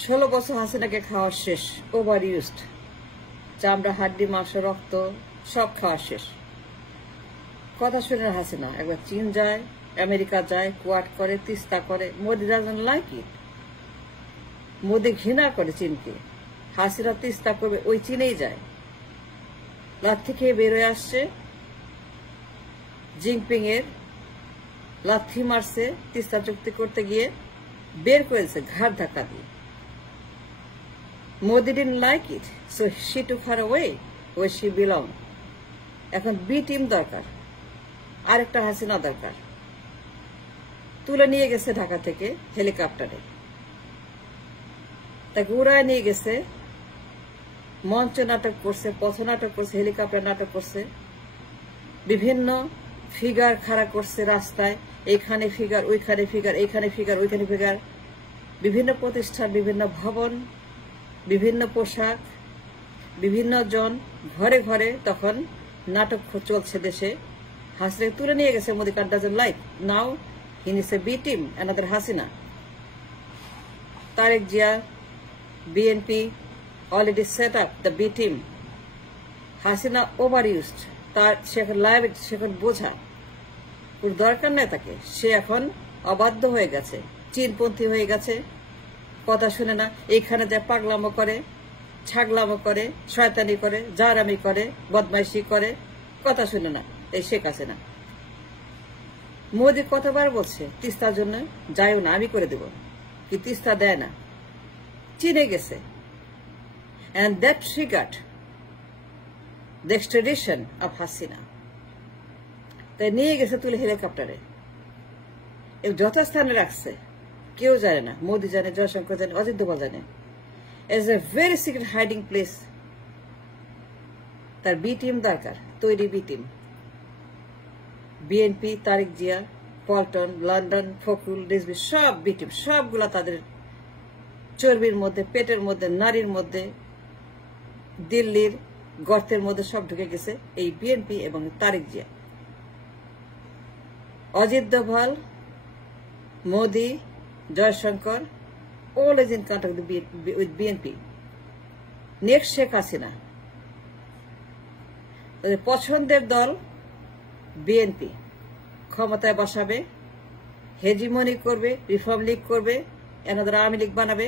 16 বছর হাসিনাকে খাওয়া শেষ, ওভার ইউজড, চামড়া হাড্ডি মাংস রক্ত সব খাওয়া শেষ। কথা শুনে হাসিনা একবার চীন যায়, আমেরিকা যায়, কোয়াড করে, তিস্তা করে। Modi doesn't like it. Modi ঘৃণা করে চীনকে। হাসিনা তিস্তা করবে, ওই চীনেই যায়। লাথি খেয়ে বেরোয় আসছে, জিনপিং এর লাথি মারছে তিস্তা চুক্তি করতে গিয়ে, বের করেছে ঘাড় ধাক্কা দিয়ে। Modi didn't like it, so she took her away where she belonged. এখন বি টিম দরকার, আরেকটা হাসিনা দরকার। তুলে নিয়ে গেছে ঢাকা থেকে হেলিকপ্টারে, তাকে উড়ায় নিয়ে গেছে। মঞ্চ নাটক করছে, পথ নাটক করছে, হেলিকপ্টার নাটক করছে, বিভিন্ন ফিগার খাড়া করছে রাস্তায়, এইখানে ফিগার, ওইখানে ফিগার, এইখানে ফিগার, ওইখানে ফিগার। বিভিন্ন প্রতিষ্ঠান, বিভিন্ন ভবন, বিভিন্ন পোশাক, বিভিন্ন জন, ঘরে ঘরে তখন নাটক চলছে দেশে। হাসিনাকে তুলে নিয়ে গেছে Modi. Doesn't like. Now he needs a B team, another Hasina. Tarique Zia, BNP already set up the B team. Hasina over used, তার সে এখন লায়াবিলিটি, সে এখন বোঝা, ওর দরকার নেই তাকে। সে এখন অবাধ্য হয়ে গেছে, চীনপন্থী হয়ে গেছে, কথা শুনে না। এইখানে যায় পাগলামো করে, ছাগলামো করে, শয়তানি করে, জারামি করে, বদমাইশি করে, কথা শুনে না। এই শেখ হাসিনা। মোদি কতবার বলছে তিস্তার জন্য যাইও না, আমি করে দেব, কি তিস্তা দেয় না, চীনে গেছে। and that triggered the extradition of Hasina. তাই নিয়ে গেছে তুলে হেলিকপ্টারে, যথাস্থানে রাখছে। কেউ জানে না, মোদি জানে, জয়শঙ্কর জানে, অজিত দোভাল জানে। As a very secret hiding place. তার বি টিম দরকার, তৈরি B team. BNP, Tarique Zia, Paltan, London, Fakhrul, Rizvi, সব বি টিম, সবগুলা তাদের চর্বির মধ্যে, পেটের মধ্যে, নারীর মধ্যে, দিল্লির গর্তের মধ্যে সব ঢুকে গেছে এই বিএনপি এবং Tarique Zia. Ajit Doval, Modi, Jaishankar, all is in contact with BNP. Next Sheikh Hasina. পছন্দের দল বিএনপি, ক্ষমতায় বসাবে, হেজিমনি করবে, রিফর্ম লীগ করবে, অ্যানাদার আওয়ামী লীগ বানাবে।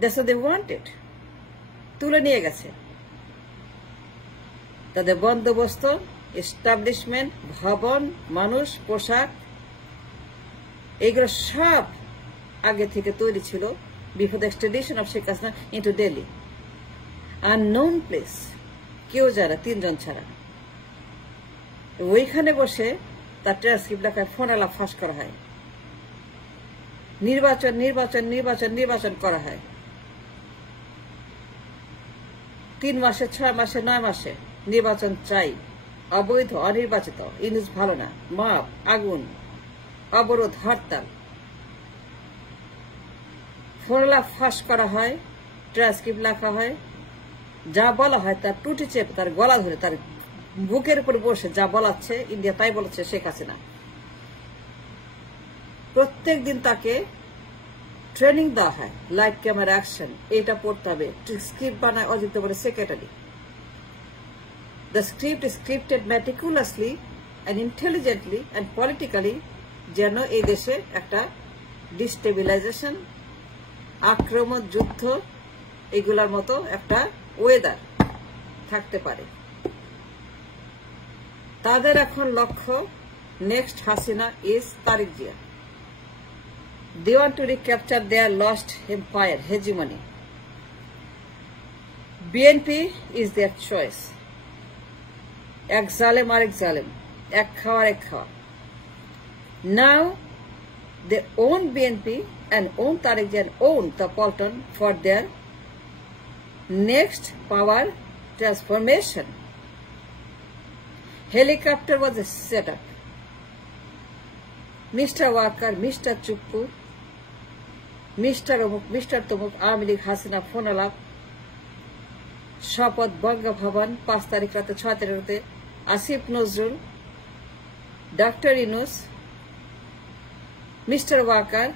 That's what they wanted. তুলে নিয়ে গেছে। তাদের বন্দোবস্ত, এস্টাবলিশমেন্ট, ভবন, মানুষ, পোশাক, এইগুলো সব আগে থেকে তৈরি ছিল before the extradition of Sheikh Hasina into Delhi. Unknown place, কেউ জানে, 3 জন ছাড়া। ওইখানে বসে তার ট্রান্সক্রিপ্ট লেখায় ফোন আলাপ ফাঁস করা হয়। নির্বাচন নির্বাচন নির্বাচন নির্বাচন করা হয়। 3 মাসে, 6 মাসে, 9 মাসে নির্বাচন চাই। অবৈধ, অনির্বাচিত, ইনিস ভালো না, মাপ, আগুন, অবরোধ, হরতাল। ফোনলা ফাঁস করা হয়, ট্রান্সক্রিপ্ট লেখা হয়, যা বলা হয় তার টুটি চেপে তার গলা ধরে তার বুকের উপর বসে যা বলাচ্ছে ইন্ডিয়া তাই বলেছে শেখ হাসিনা। প্রত্যেক দিন তাকে ট্রেনিং দেওয়া হয়, লাইভ ক্যামেরা অ্যাকশন, এইটা পড়তে হবে। স্ক্রিপ্ট বানায় অজিত বলে secretary. The script is scripted meticulously and intelligently and politically, যেন এই দেশে একটা ডিস্টেবিলাইজেশন, আক্রমণ, যুদ্ধ, এগুলার মতো একটা ওয়েদার থাকতে পারে। তাদের এখন লক্ষ্য next Hasina is Tarique Zia. They want to recapture their lost empire, hegemony. BNP is their choice. এক জালেম আর এক জালেম, এক খাওয়ার এক খাওয়া। Now they own BNP and own Tariq Jian, own the Polton for their next power transformation. Helicopter was a setup. Mr. Walker, Mr. Chuppu, Mr. Omuk, Mr. Tomuk, Awami League, Hasina, phone আলাপ, শপথ, বঙ্গভবন, 5 তারিখ রাতে, 6 তারিখে Asif Nazrul, doctor Yunus, mister Waker,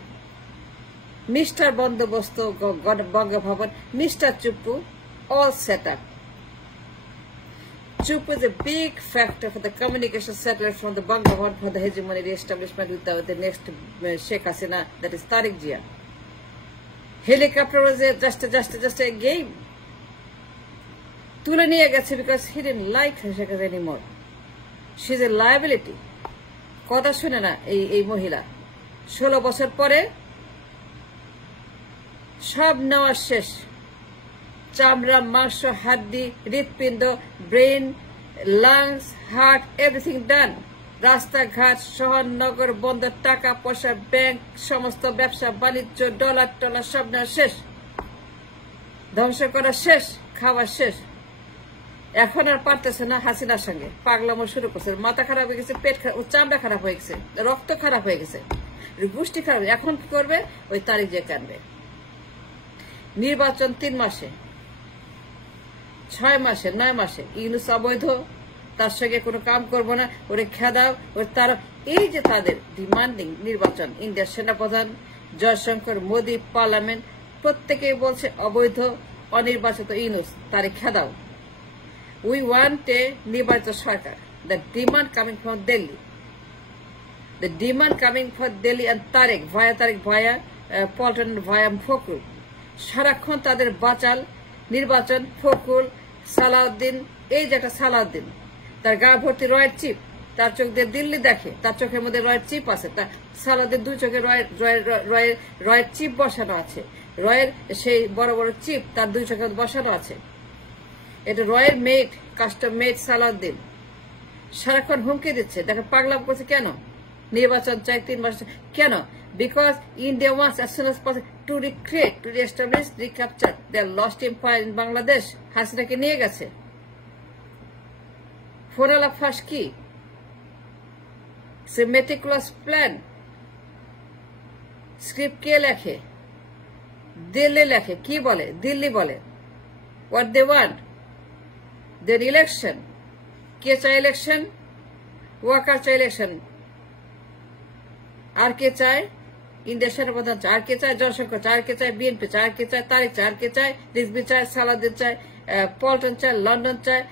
Mr. Bandobosto, Bangabhavan, Mr. Chupu, all set up. Chupu is a big factor for the communication satellite from the Bangabhavan for the hegemony re-establishment with the next Sheikh Hasina, that is Tariq Jia. Helicopter was just a game. Tula niye geche because he didn't like Sheikh Hasina anymore. She's a liability. কথা শুনে না এই মহিলা 16 বছর পরে সব নেওয়া শেষ চামড়া মাংস হাড্ডি হৃৎপিণ্ড ব্রেন লাংস হার্ট এভরিথিং ডান রাস্তাঘাট শহর নগর বন্দর টাকা পয়সা ব্যাংক সমস্ত ব্যবসা বাণিজ্য ডলার টলার সব নেওয়া শেষ ধ্বংস করা শেষ খাওয়া শেষ এখন আর পারতেছে না হাসিনার সঙ্গে পাগলামো শুরু করছে মাথা খারাপ হয়ে গেছে পেট খারাপ চামড়া খারাপ হয়ে গেছে রক্ত খারাপ হয়ে গেছে গোষ্ঠী খারাপ এখন কি করবে ওই তারিখ যে কানবে নির্বাচন 3 মাসে 6 মাসে 9 মাসে ইউনুস অবৈধ তার সঙ্গে কোনো কাম করব না ওরে খেদাও ওর তার এই যে তাদের ডিমান্ডিং নির্বাচন ইন্ডিয়ার সেনাপ্রধান জয়শঙ্কর মোদি পার্লামেন্ট প্রত্যেকেই বলছে অবৈধ অনির্বাচিত ইউনুস তারে খেদাও We want a নির্বাচিত সরকার. The demand coming from Delhi. The demand coming from Delhi and Tariq via Polton via Fokul. সারাক্ষণ তাদের বাচাল নির্বাচন ফকুল সালাউদ্দিন এই যে একটা সালাউদ্দিন তার গা ভর্তি রয়ের চিপ তার চোখ দিয়ে দিল্লি দেখে তার চোখের মধ্যে রয়ের চিপ আছে তার সালাউদ্দিন 2 চোখে রয়ের চিপ বসানো আছে রয়ের সেই বড় বড় চিপ তার 2 চোখে বসানো আছে এটা রয়ের মেড কাস্টম মেড সালাউদ্দিন সারাক্ষণ হুমকি দিচ্ছে দেখেন পাগলাম করছে কেন নির্বাচন চাই 3 মাস কেন because India wants as soon as possible to recreate to reestablish recapture their lost empire in Bangladesh হাসিনাকে নিয়ে গেছে ফোরালা ফাঁস কি সে meticulous প্ল্যান স্ক্রিপ্ট কে লেখে দিল্লি লেখে কি বলে দিল্লি বলে what they want their election কে চায় ইলেকশন ওয়াকার চায় ইলেকশন আর কে চায় ইন্ডিয়া সেনাপ্রধান চায় আর কে চায় জয়শঙ্কর চায় আর কে চায় বিএনপি চায় আর কে চায় তারিক চায় আর কে চায় রিজভি চায় সালাউদ্দিন চায় পল্টন চায় লন্ডন চায়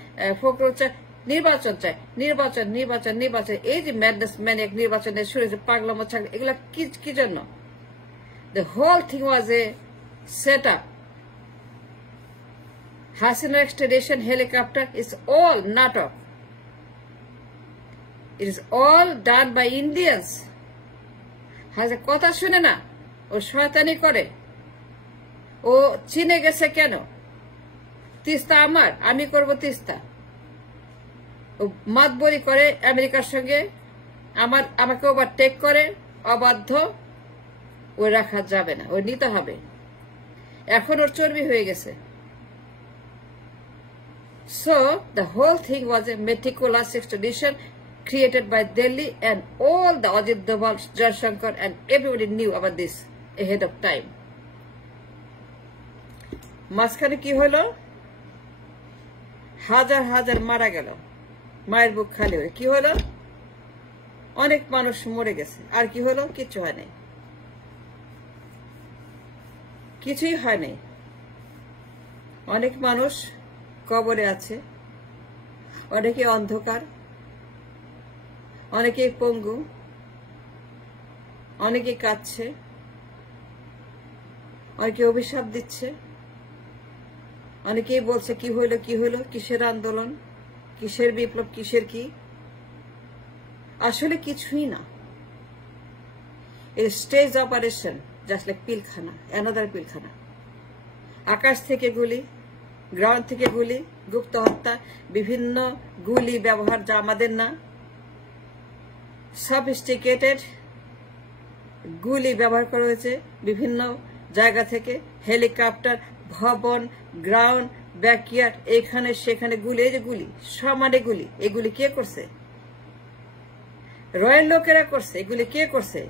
ফখরুল চায় নির্বাচন চায় নির্বাচন নির্বাচন নির্বাচন এই যে ম্যাডনেস ম্যানিক নির্বাচনের শুরু হয়েছে পাগলামো ছাগল এগুলা কি জন্য the whole thing was a setup Hasina extradition helicopter is all natok. It is all done by Indians. Has a kotha shune na. O shaytani kore. O Chine gese keno. Tista amar, ami korbo tista. O matbori kore Amerikar songe amake overtake kore অবাধ্য ও রাখা যাবে না ও নিতে হবে এখন ওর চর্বি হয়ে গেছে So, the whole thing was a meticulous extradition created by Delhi and all the Ajit Doval, Jaishankar and everybody knew about this ahead of time. মাঝখানে কি হলো হাজার হাজার মারা গেল মায়ের বুক খালি হয়ে কি হলো অনেক মানুষ মরে গেছে আর কি হলো কিছু হয় নাই কিছুই হয় নাই অনেক মানুষ কবরে আছে অনেকে অন্ধকার অনেকে পঙ্গু অনেকে কাঁদছে অনেকে অভিশাপ দিচ্ছে অনেকেই বলছে কি হইলো কিসের আন্দোলন কিসের বিপ্লব কিসের কি আসলে কিছুই না এই stage operation just like Pilkhana another Pilkhana আকাশ থেকে গুলি গ্রাউন্ড থেকে গুলি গুপ্ত হত্যা বিভিন্ন গুলি ব্যবহার যা আমাদের না সফিস্টিকেটেড গুলি ব্যবহার করা হয়েছে বিভিন্ন জায়গা থেকে হেলিকপ্টার ভবন গ্রাউন্ড ব্যাকইয়ার্ড এখানে সেখানে গুলি এই যে গুলি সমানে গুলি এগুলি কে করছে রয়্যাল লোকেরা করছে এগুলি কে করছে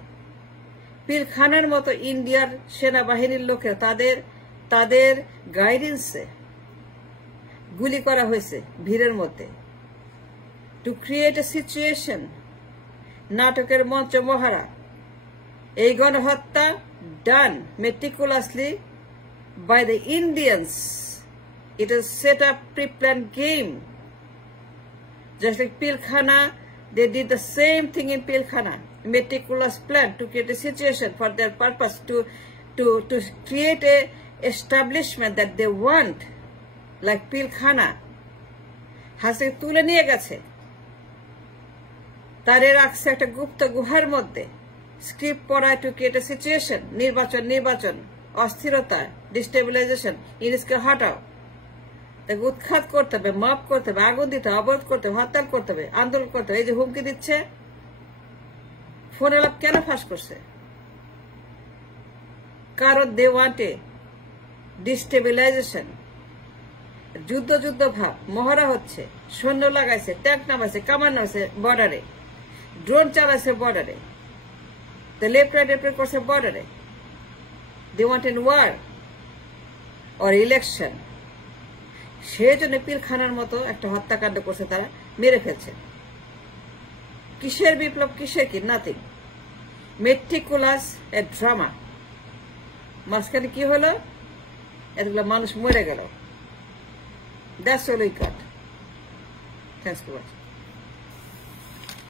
পিলখানার মতো ইন্ডিয়ার সেনাবাহিনীর লোকেরা তাদের গাইডেন্সে গুলি করা হয়েছে ভিড়ের মধ্যে টু ক্রিয়েট এ সিচুয়েশন নাটকের মঞ্চ মহারা এই গণহত্যা done meticulously by the Indians. It is set up pre-planned game. Just like Pilkhana, they did the same thing in Pilkhana. Meticulous plan to create a situation for their purpose, to create a establishment that they want, like Pilkhana. হাসে তুলে নিয়ে গেছে, তারে রাখছে একটা গুপ্ত গুহার মধ্যে, script পড়ায় টু ক্রিয়েট এ সিচুয়েশন, নির্বাচন অস্থিরতা, ডিস্টেবিলাইজেশন, ইংরেজকে হটাও, তাকে উৎখাত করতে হবে, মাপ করতে হবে, আগুন দিতে হবে, অবরোধ করতে হবে, হরতাল করতে হবে, আন্দোলন করতে হবে। এই যে হুমকি দিচ্ছে, ফোন আলাপ কেন ফাঁস করছে? কারণ দে ওয়ান্ট এ ডিস্টেবিলাইজেশন, যুদ্ধ ভাব, মহড়া হচ্ছে, সৈন্য লাগাইছে, ট্যাঙ্ক নামাইছে, কামান নামাইছে বর্ডারে, ড্রোন চালাইছে বর্ডারে, লেফট রাইট করছে বর্ডারে। They want an war or election. সেই জন্য পিলখানার মতো একটা হত্যাকাণ্ড করছে, তারা মেরে ফেলছে। কিসের বিপ্লব, কিসের কি? নাথিং। Meticulous a drama. মাঝখানে কি হলো? এতগুলো মানুষ মরে গেল। That's all we got. Thanks for watching.